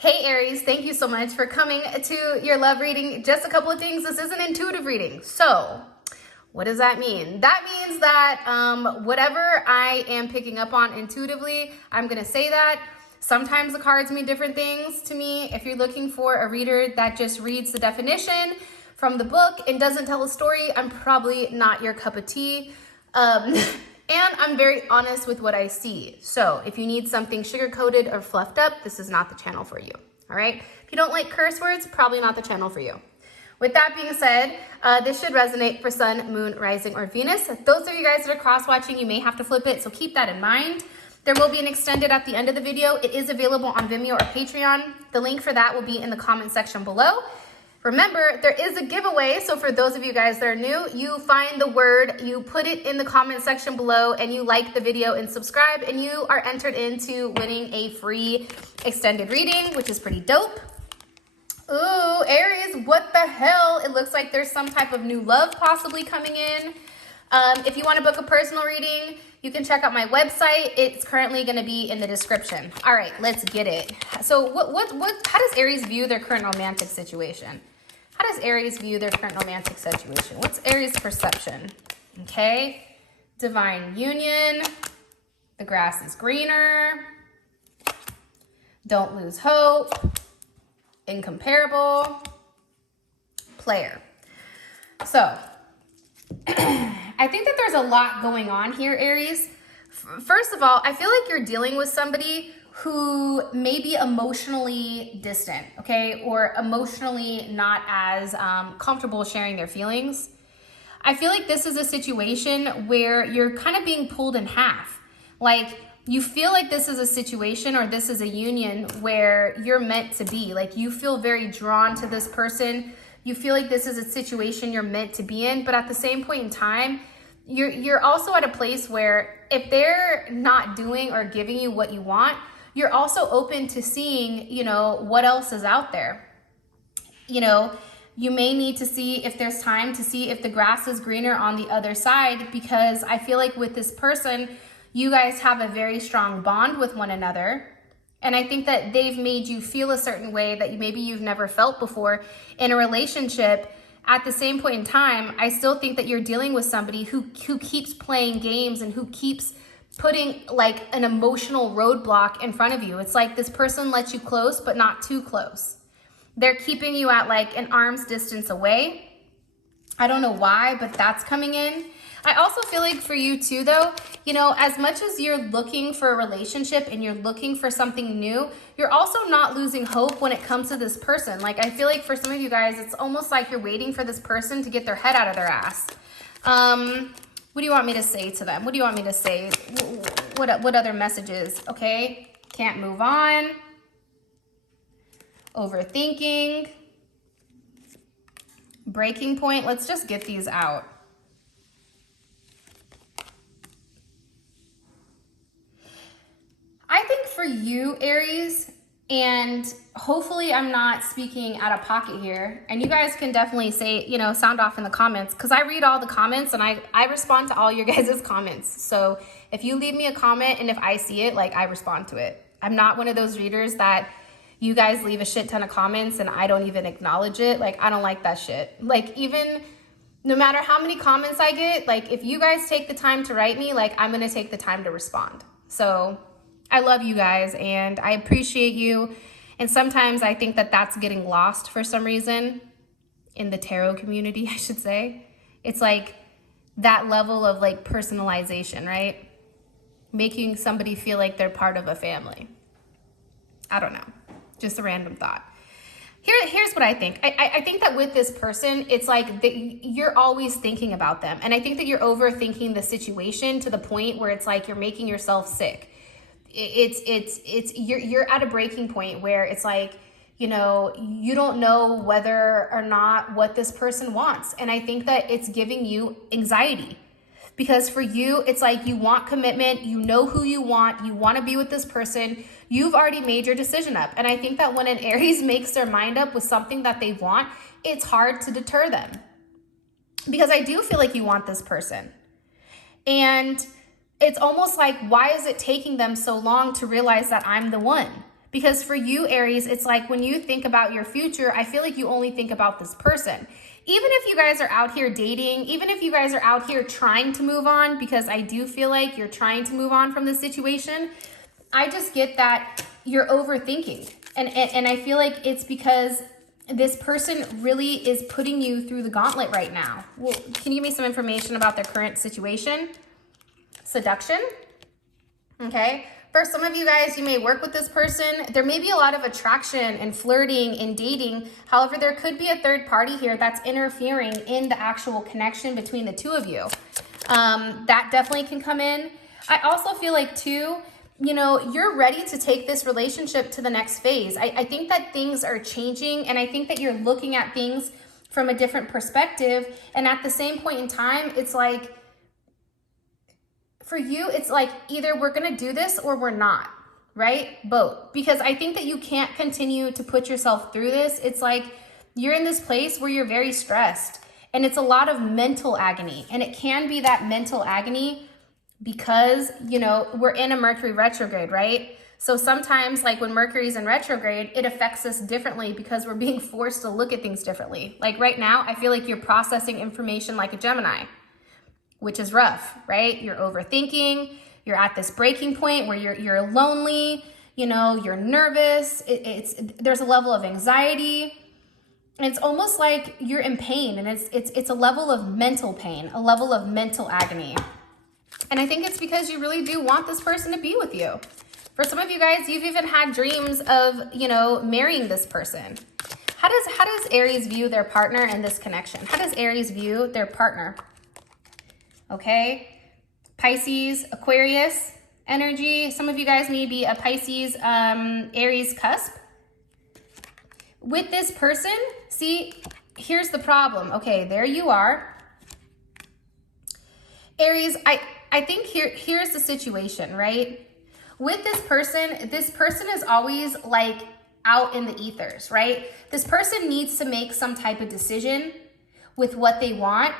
Hey Aries, thank you so much for coming to your love reading. Just a couple of things. This is an intuitive reading. So what does that mean? That means that whatever I am picking up on intuitively, I'm going to say that. Sometimes the cards mean different things to me. If you're looking for a reader that just reads the definition from the book and doesn't tell a story, I'm probably not your cup of tea. And I'm very honest with what I see. So if you need something sugar-coated or fluffed up, this is not the channel for you, all right? If you don't like curse words, probably not the channel for you. With that being said, this should resonate for Sun, Moon, Rising, or Venus. Those of you guys that are cross-watching, you may have to flip it, so keep that in mind. There will be an extended at the end of the video. It is available on Vimeo or Patreon. The link for that will be in the comment section below. Remember, there is a giveaway, so for those of you guys that are new, you find the word, you put it in the comment section below, and you like the video and subscribe, and you are entered into winning a free extended reading, which is pretty dope. Ooh, Aries, what the hell? It looks like there's some type of new love possibly coming in. If you want to book a personal reading, you can check out my website. It's currently going to be in the description. All right, let's get it. So how does Aries view their current romantic situation? How does Aries view their current romantic situation? What's Aries' perception? Okay, divine union. The grass is greener. Don't lose hope. Incomparable. Player. So I think that there's a lot going on here, Aries. First of all, I feel like you're dealing with somebody who may be emotionally distant, okay? Or emotionally not as comfortable sharing their feelings. I feel like this is a situation where you're kind of being pulled in half. Like, you feel like this is a situation or this is a union where you're meant to be. Like, you feel very drawn to this person. You feel like this is a situation you're meant to be in, but at the same point in time, you're also at a place where if they're not doing or giving you what you want, you're also open to seeing, what else is out there. You may need to see if there's time to see if the grass is greener on the other side, because I feel like with this person, you guys have a very strong bond with one another. And I think that they've made you feel a certain way that maybe you've never felt before in a relationship. At the same point in time, I still think that you're dealing with somebody who keeps playing games and who keeps putting like an emotional roadblock in front of you. It's like this person lets you close, but not too close. They're keeping you at like an arm's distance away. I don't know why, but that's coming in. I also feel like for you too, though, as much as you're looking for a relationship and you're looking for something new, you're also not losing hope when it comes to this person. Like, I feel like for some of you guys, it's almost like you're waiting for this person to get their head out of their ass. What do you want me to say to them? What do you want me to say? What other messages? Okay, can't move on. Overthinking. Breaking point. Let's just get these out. I think for you, Aries, and hopefully I'm not speaking out of pocket here, and you guys can definitely say, sound off in the comments, because I read all the comments and I respond to all your guys' comments. So if you leave me a comment and if I see it, like, I respond to it. I'm not one of those readers that you guys leave a shit ton of comments and I don't even acknowledge it. Like, I don't like that shit. Like, even no matter how many comments I get, like, if you guys take the time to write me, like, I'm going to take the time to respond. So I love you guys and I appreciate you. And sometimes I think that that's getting lost for some reason in the tarot community, I should say. It's like that level of like personalization, right? Making somebody feel like they're part of a family. I don't know. Just a random thought. Here's what I think. I think that with this person, it's like you're always thinking about them. And I think that you're overthinking the situation to the point where it's like you're making yourself sick. You're at a breaking point where it's like, you don't know whether or not what this person wants. And I think that it's giving you anxiety, because for you, it's like you want commitment, you know who you want to be with this person, you've already made your decision up. And I think that when an Aries makes their mind up with something that they want, it's hard to deter them, because I do feel like you want this person. And it's almost like, why is it taking them so long to realize that I'm the one? Because for you, Aries, it's like when you think about your future, I feel like you only think about this person. Even if you guys are out here dating, even if you guys are out here trying to move on, because I do feel like you're trying to move on from this situation, I just get that you're overthinking. And I feel like it's because this person really is putting you through the gauntlet right now. Well, can you give me some information about their current situation? Seduction. Okay. For some of you guys, you may work with this person. There may be a lot of attraction and flirting and dating. However, there could be a third party here that's interfering in the actual connection between the two of you. That definitely can come in. I also feel like too, you know, you're ready to take this relationship to the next phase. I think that things are changing, and I think that you're looking at things from a different perspective. And at the same point in time, it's like, for you, it's like either we're going to do this or we're not, right? Both. Because I think that you can't continue to put yourself through this. It's like you're in this place where you're very stressed, and it's a lot of mental agony. And it can be that mental agony because, you know, we're in a Mercury retrograde, right? So sometimes, like when Mercury's in retrograde, it affects us differently because we're being forced to look at things differently. Like right now, I feel like you're processing information like a Gemini, which is rough, right? You're overthinking. You're at this breaking point where you're lonely. You know, you're nervous. There's a level of anxiety. And it's almost like you're in pain, and it's a level of mental pain, a level of mental agony. And I think it's because you really do want this person to be with you. For some of you guys, you've even had dreams of, you know, marrying this person. How does Aries view their partner in this connection? How does Aries view their partner? Okay, Pisces, Aquarius energy. Some of you guys may be a Pisces, Aries cusp. With this person, see, here's the problem. Okay, there you are. Aries, I think here's the situation, right? With this person is always like out in the ethers, right? This person needs to make some type of decision with what they want,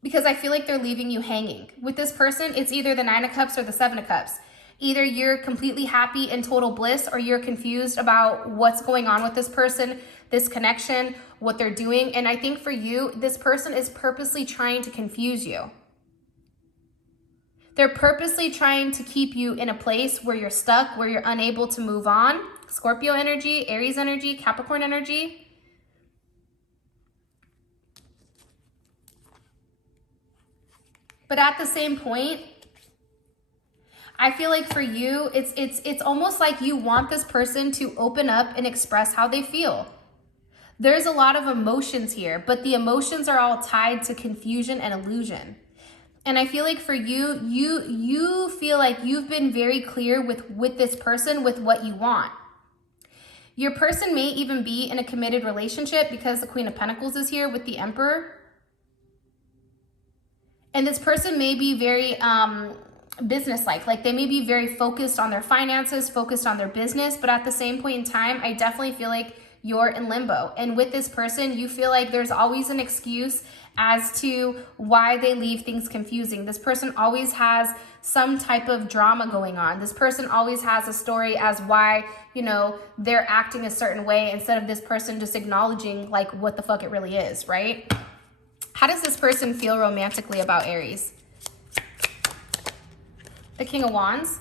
because I feel like they're leaving you hanging. With this person, it's either the 9 of Cups or the 7 of Cups. Either you're completely happy in total bliss, or you're confused about what's going on with this person, this connection, what they're doing. And I think for you, this person is purposely trying to confuse you. They're purposely trying to keep you in a place where you're stuck, where you're unable to move on. Scorpio energy, Aries energy, Capricorn energy. But at the same point, I feel like for you, it's almost like you want this person to open up and express how they feel. There's a lot of emotions here, but the emotions are all tied to confusion and illusion. And I feel like for you, you feel like you've been very clear with this person, with what you want. Your person may even be in a committed relationship because the Queen of Pentacles is here with the Emperor. And this person may be very business-like. Like they may be very focused on their finances, focused on their business, but at the same point in time, I definitely feel like you're in limbo. And with this person, you feel like there's always an excuse as to why they leave things confusing. This person always has some type of drama going on. This person always has a story as why, you know, they're acting a certain way, instead of this person just acknowledging like what the fuck it really is, right? How does this person feel romantically about Aries? The King of Wands.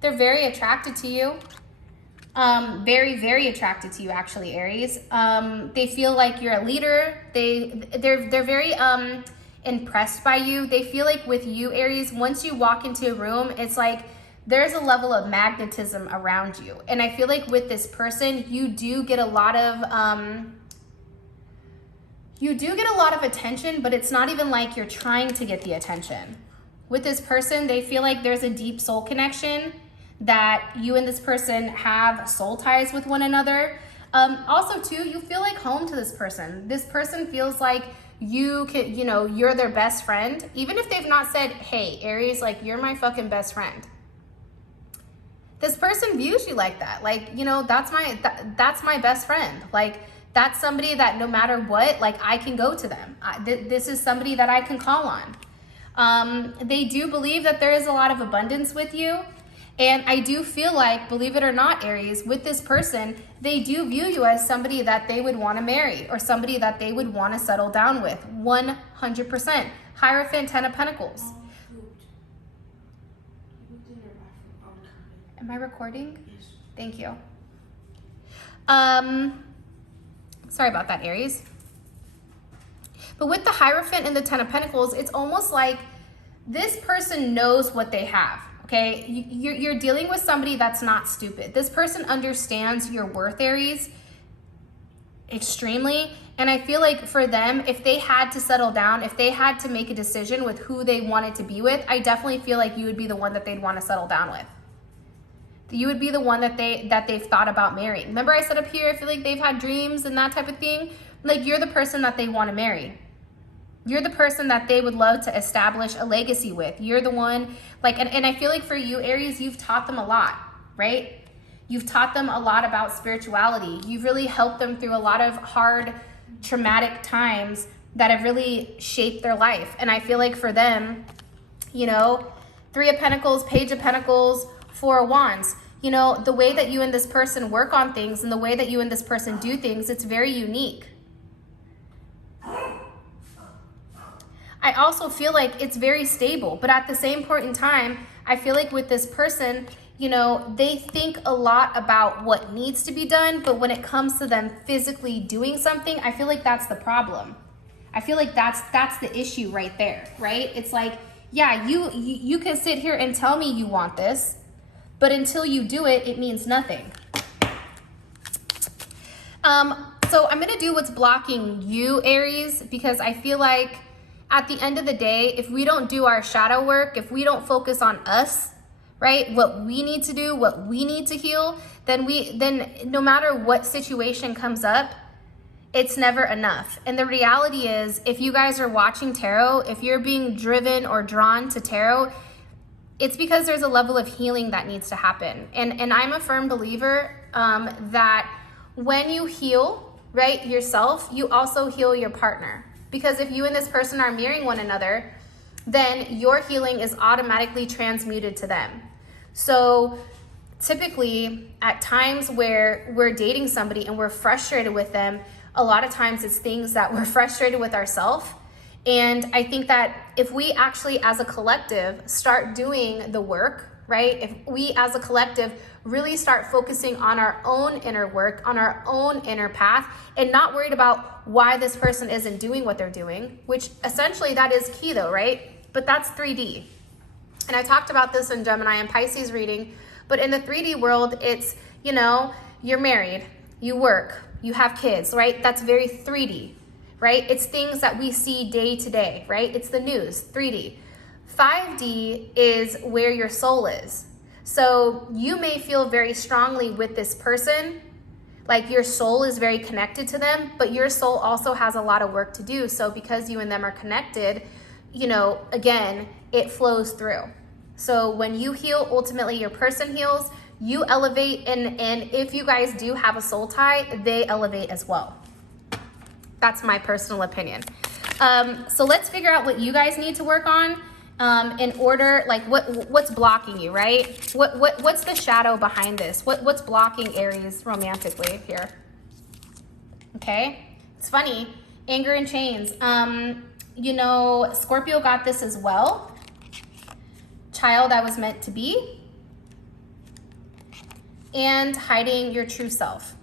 They're very attracted to you. Very, very attracted to you, actually, Aries. They feel like you're a leader. They're very impressed by you. They feel like with you, Aries, once you walk into a room, it's like there's a level of magnetism around you. And I feel like with this person, you do get a lot of attention, but it's not even like you're trying to get the attention. With this person, they feel like there's a deep soul connection, that you and this person have soul ties with one another. Also too, you feel like home to this person. This person feels like you can, you know, you're their best friend. Even if they've not said, hey, Aries, like you're my fucking best friend. This person views you like that. Like, you know, that's my best friend. Like, that's somebody that no matter what, like I can go to them. This is somebody that I can call on. They do believe that there is a lot of abundance with you. And I do feel like, believe it or not, Aries, with this person, they do view you as somebody that they would want to marry or somebody that they would want to settle down with. 100%. Hierophant, 10 of Pentacles. Am I recording? Yes. Thank you. Sorry about that, Aries. But with the Hierophant and the 10 of Pentacles, it's almost like this person knows what they have. Okay, you're dealing with somebody that's not stupid. This person understands your worth, Aries, extremely. And I feel like for them, if they had to settle down, if they had to make a decision with who they wanted to be with, I definitely feel like you would be the one that they'd want to settle down with. You would be the one that they've thought about marrying. Remember I said up here, I feel like they've had dreams and that type of thing. Like, you're the person that they want to marry. You're the person that they would love to establish a legacy with. You're the one, like, and I feel like for you, Aries, you've taught them a lot, right? You've taught them a lot about spirituality. You've really helped them through a lot of hard, traumatic times that have really shaped their life. And I feel like for them, you know, 3 of Pentacles, Page of Pentacles, 4 of Wands, you know, the way that you and this person work on things and the way that you and this person do things, it's very unique. I also feel like it's very stable, but at the same point in time, I feel like with this person, you know, they think a lot about what needs to be done, but when it comes to them physically doing something, I feel like that's the problem. I feel like that's the issue right there, right? It's like, yeah, you can sit here and tell me you want this, but until you do it, it means nothing. So I'm gonna do what's blocking you, Aries, because I feel like at the end of the day, if we don't do our shadow work, if we don't focus on us, right, what we need to do, what we need to heal, then no matter what situation comes up, it's never enough. And the reality is, if you guys are watching tarot, if you're being driven or drawn to tarot, it's because there's a level of healing that needs to happen. And I'm a firm believer that when you heal, right, yourself, you also heal your partner. Because if you and this person are mirroring one another, then your healing is automatically transmuted to them. So typically at times where we're dating somebody and we're frustrated with them, a lot of times it's things that we're frustrated with ourselves. And I think that if we actually as a collective start doing the work, right? If we as a collective really start focusing on our own inner work, on our own inner path, and not worried about why this person isn't doing what they're doing, which essentially that is key though, right? But that's 3D. And I talked about this in Gemini and Pisces reading, but in the 3D world, it's, you know, you're married, you work, you have kids, right? That's very 3D, right? It's things that we see day to day, right? It's the news, 3D. 5D is where your soul is. So you may feel very strongly with this person, like your soul is very connected to them, but your soul also has a lot of work to do. So because you and them are connected, you know, again, it flows through. So when you heal, ultimately your person heals, you elevate, and if you guys do have a soul tie, they elevate as well. That's my personal opinion. So let's figure out what you guys need to work on. In order, like what's blocking you, right? What's the shadow behind this? What's blocking Aries romantically here? Okay, it's funny. Anger and chains. You know, Scorpio got this as well. Child I was meant to be. And hiding your true self.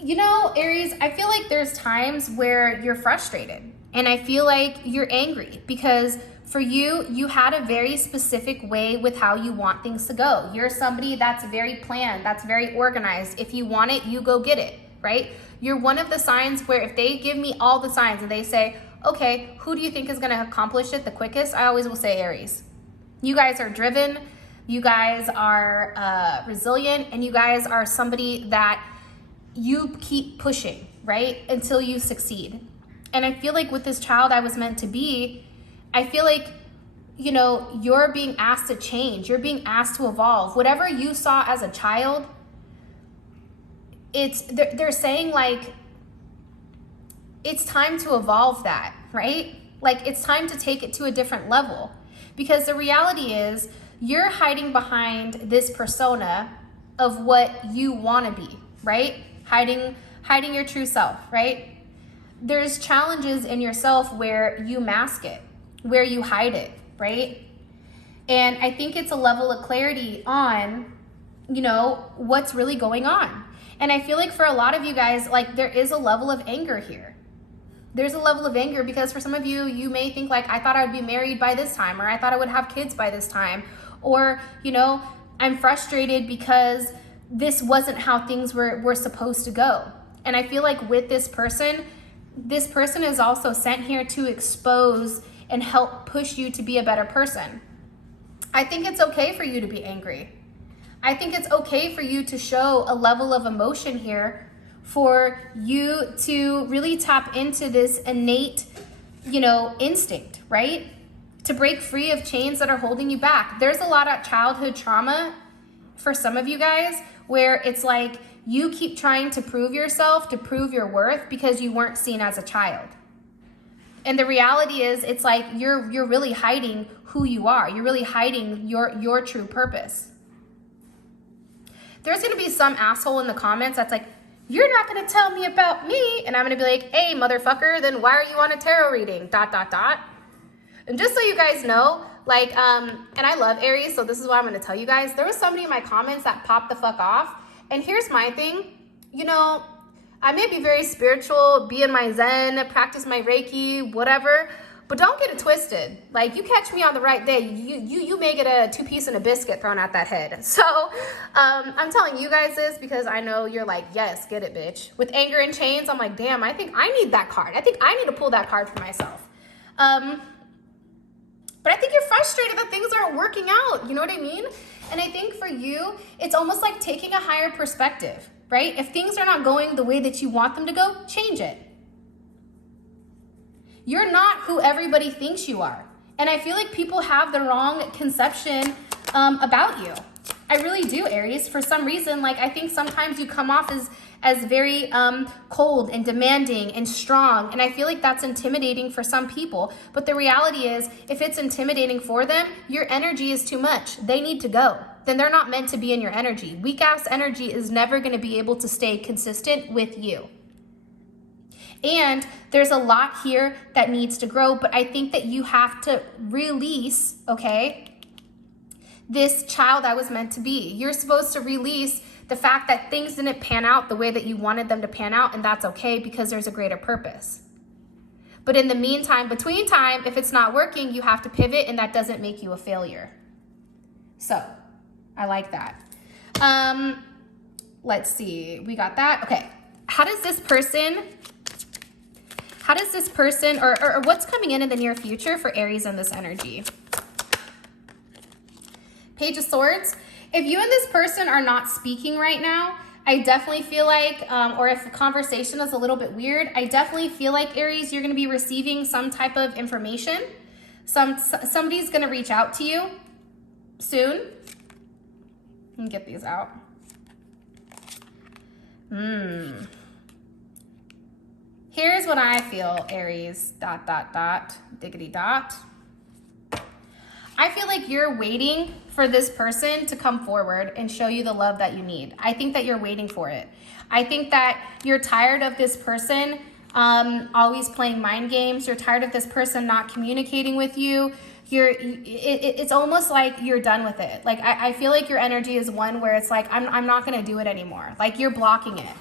You know, Aries, I feel like there's times where you're frustrated and I feel like you're angry because for you, you had a very specific way with how you want things to go. You're somebody that's very planned, that's very organized. If you want it, you go get it, right? You're one of the signs where if they give me all the signs and they say, okay, who do you think is going to accomplish it the quickest? I always will say Aries. You guys are driven, you guys are resilient, and you guys are somebody that you keep pushing, right? Until you succeed. And I feel like with this child I was meant to be, I feel like, you know, you're being asked to change. You're being asked to evolve. Whatever you saw as a child, they're saying like, it's time to evolve that, right? Like, it's time to take it to a different level, because the reality is you're hiding behind this persona of what you want to be, right? Hiding your true self, right? There's challenges in yourself where you mask it, where you hide it, right? And I think it's a level of clarity on, what's really going on. And I feel like for a lot of you guys, like, there is a level of anger here. There's a level of anger because for some of you, you may think like, I thought I would be married by this time, or I thought I would have kids by this time, or, I'm frustrated because this wasn't how things were supposed to go. And I feel like with this person is also sent here to expose and help push you to be a better person. I think it's okay for you to be angry. I think it's okay for you to show a level of emotion here, for you to really tap into this innate, instinct, right? To break free of chains that are holding you back. There's a lot of childhood trauma for some of you guys where it's like you keep trying to prove yourself, to prove your worth because you weren't seen as a child. And the reality is, it's like you're really hiding who you are. You're really hiding your true purpose. There's going to be some asshole in the comments that's like, you're not going to tell me about me. And I'm going to be like, hey, motherfucker, then why are you on a tarot reading? ... And just so you guys know, like, and I love Aries, so this is what I'm going to tell you guys. There was somebody in my comments that popped the fuck off. And here's my thing. I may be very spiritual, be in my Zen, practice my Reiki, whatever, but don't get it twisted. Like, you catch me on the right day, you may get a 2-piece and a biscuit thrown at that head. So I'm telling you guys this because I know you're like, yes, get it, bitch. With anger and chains, I'm like, damn, I think I need that card. I think I need to pull that card for myself. But I think you're frustrated that things aren't working out. You know what I mean? And I think for you, it's almost like taking a higher perspective, right? If things are not going the way that you want them to go, change it. You're not who everybody thinks you are. And I feel like people have the wrong conception about you. I really do, Aries. For some reason, like, I think sometimes you come off as very cold and demanding and strong. And I feel like that's intimidating for some people. But the reality is, if it's intimidating for them, your energy is too much. They need to go. Then they're not meant to be in your energy. Weak ass energy is never going to be able to stay consistent with you. And there's a lot here that needs to grow, but I think that you have to release, okay, this child that was meant to be. You're supposed to release the fact that things didn't pan out the way that you wanted them to pan out, and that's okay because there's a greater purpose. But in the meantime, between time, if it's not working, you have to pivot, and that doesn't make you a failure. So, I like that. Let's see, we got that. Okay, how does this person, or what's coming in the near future for Aries in this energy? Page of Swords. If you and this person are not speaking right now, I definitely feel like, or if the conversation is a little bit weird, I definitely feel like, Aries, you're going to be receiving some type of information. Somebody's going to reach out to you soon. Let me get these out. Here's what I feel, Aries, ... diggity dot. I feel like you're waiting for this person to come forward and show you the love that you need. I think that you're waiting for it. I think that you're tired of this person always playing mind games. You're tired of this person not communicating with you. It's almost like you're done with it. Like, I feel like your energy is one where it's like, I'm not going to do it anymore. Like, you're blocking it.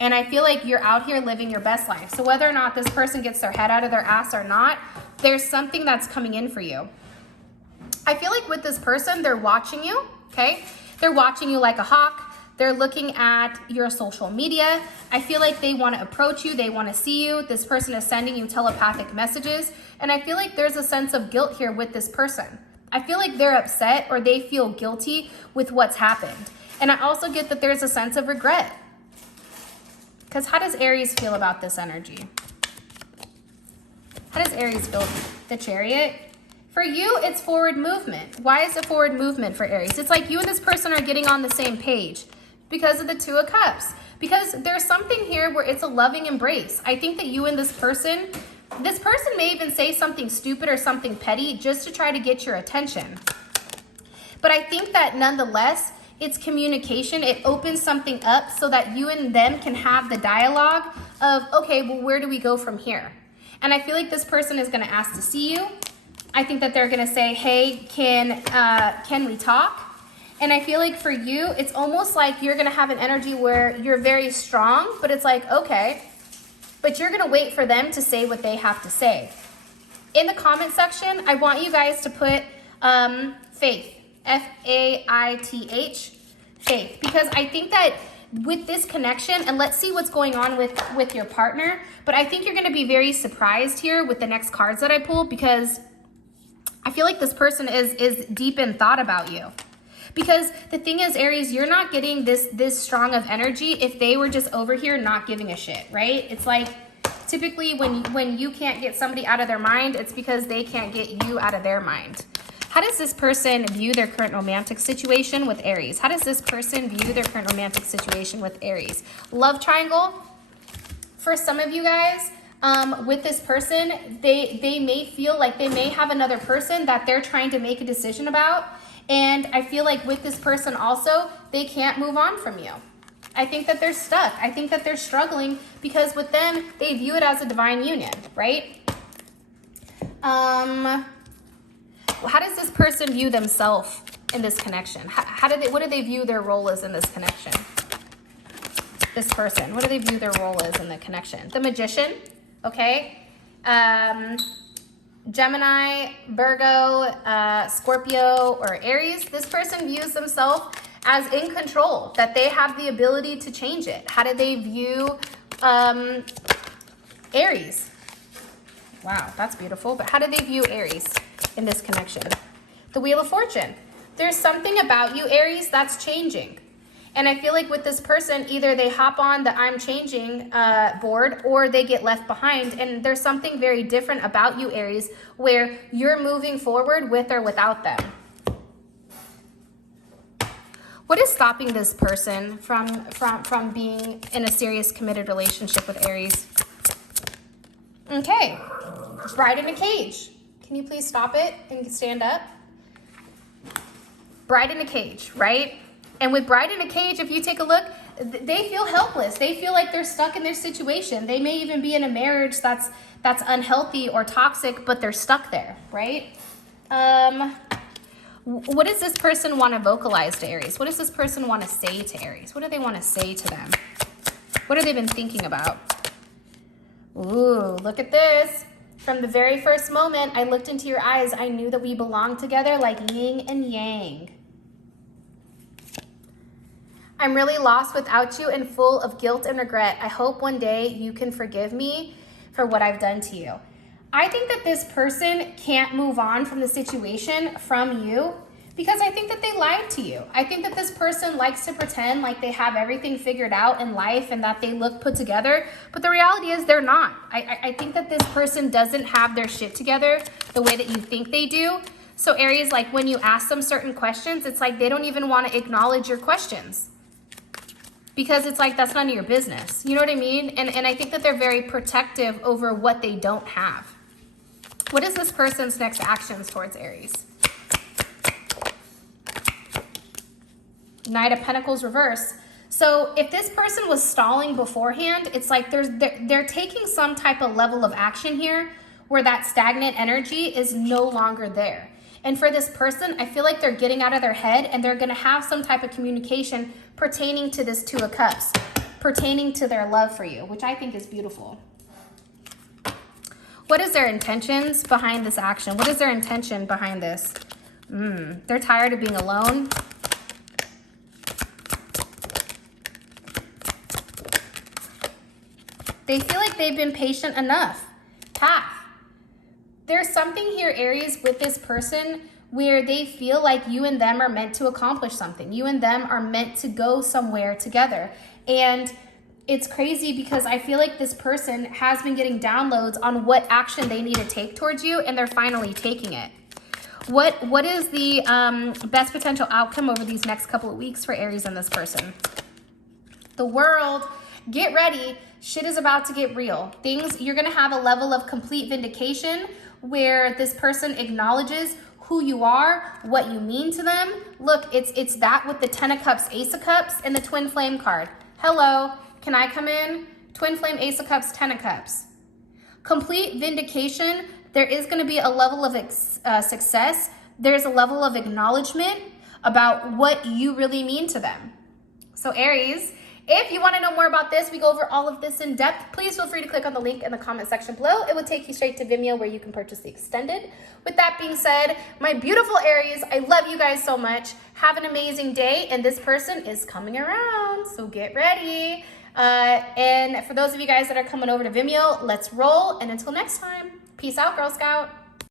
And I feel like you're out here living your best life. So whether or not this person gets their head out of their ass or not, there's something that's coming in for you. I feel like with this person, they're watching you, okay? They're watching you like a hawk. They're looking at your social media. I feel like they want to approach you. They want to see you. This person is sending you telepathic messages. And I feel like there's a sense of guilt here with this person. I feel like they're upset or they feel guilty with what's happened. And I also get that there's a sense of regret. Because how does Aries feel about this energy? How does Aries feel? The Chariot? For you, it's forward movement. Why is it forward movement for Aries? It's like you and this person are getting on the same page because of the Two of Cups. Because there's something here where it's a loving embrace. I think that you and this person This person may even say something stupid or something petty just to try to get your attention. But I think that nonetheless, it's communication. It opens something up so that you and them can have the dialogue of, okay, well, where do we go from here? And I feel like this person is going to ask to see you. I think that they're going to say, hey, can we talk? And I feel like for you, it's almost like you're going to have an energy where you're very strong, but it's like, okay, but you're going to wait for them to say what they have to say. In the comment section, I want you guys to put faith, F-A-I-T-H, faith, because I think that with this connection, and let's see what's going on with your partner, but I think you're going to be very surprised here with the next cards that I pulled, because I feel like this person is deep in thought about you. Because the thing is, Aries, you're not getting this strong of energy if they were just over here not giving a shit, right? It's like typically when you can't get somebody out of their mind, it's because they can't get you out of their mind. How does this person view their current romantic situation with Aries? How does this person view their current romantic situation with Aries? Love triangle. For some of you guys, with this person, they may feel like they may have another person that they're trying to make a decision about. And I feel like with this person also, they can't move on from you. I think that they're stuck. I think that they're struggling because with them, they view it as a divine union, right? How does this person view themselves in this connection? What do they view their role as in this connection? This person, what do they view their role as in the connection? The Magician, okay? Gemini, Virgo, Scorpio, or Aries, this person views themselves as in control, that they have the ability to change it. How do they view Aries? Wow, that's beautiful. But how do they view Aries in this connection? The Wheel of Fortune. There's something about you, Aries, that's changing. And I feel like with this person, either they hop on the I'm changing board or they get left behind. And there's something very different about you, Aries, where you're moving forward with or without them. What is stopping this person from being in a serious committed relationship with Aries? Okay, Bride in a Cage. Can you please stop it and stand up? Bride in a Cage, right? And with Bride in a Cage, if you take a look, they feel helpless. They feel like they're stuck in their situation. They may even be in a marriage that's unhealthy or toxic, but they're stuck there, right? What does this person want to vocalize to Aries? What does this person want to say to Aries? What do they want to say to them? What have they been thinking about? Ooh, look at this. From the very first moment I looked into your eyes, I knew that we belonged together like yin and yang. I'm really lost without you and full of guilt and regret. I hope one day you can forgive me for what I've done to you. I think that this person can't move on from the situation from you because I think that they lied to you. I think that this person likes to pretend like they have everything figured out in life and that they look put together, but the reality is they're not. I think that this person doesn't have their shit together the way that you think they do. So Aries, like when you ask them certain questions, it's like they don't even want to acknowledge your questions. Because it's like, that's none of your business. You know what I mean? And I think that they're very protective over what they don't have. What is this person's next actions towards Aries? Knight of Pentacles reverse. So if this person was stalling beforehand, it's like they're taking some type of level of action here where that stagnant energy is no longer there. And for this person, I feel like they're getting out of their head and they're going to have some type of communication pertaining to this Two of Cups, pertaining to their love for you, which I think is beautiful. What is their intentions behind this action? What is their intention behind this? They're tired of being alone. They feel like they've been patient enough. Path. There's something here, Aries, with this person where they feel like you and them are meant to accomplish something. You and them are meant to go somewhere together. And it's crazy because I feel like this person has been getting downloads on what action they need to take towards you, and they're finally taking it. What is the best potential outcome over these next couple of weeks for Aries and this person? The World. get ready. Shit is about to get real. You're gonna have a level of complete vindication where this person acknowledges who you are, what you mean to them. Look, it's that with the 10 of Cups, Ace of Cups, and the Twin Flame card. Hello, can I come in? Twin Flame, Ace of Cups, 10 of Cups. Complete vindication. There is going to be a level of success. There's a level of acknowledgement about what you really mean to them. So Aries, if you want to know more about this, we go over all of this in depth. Please feel free to click on the link in the comment section below. It will take you straight to Vimeo where you can purchase the extended. With that being said, my beautiful Aries, I love you guys so much. Have an amazing day, and this person is coming around, so get ready. And for those of you guys that are coming over to Vimeo, let's roll. And until next time, peace out, Girl Scout.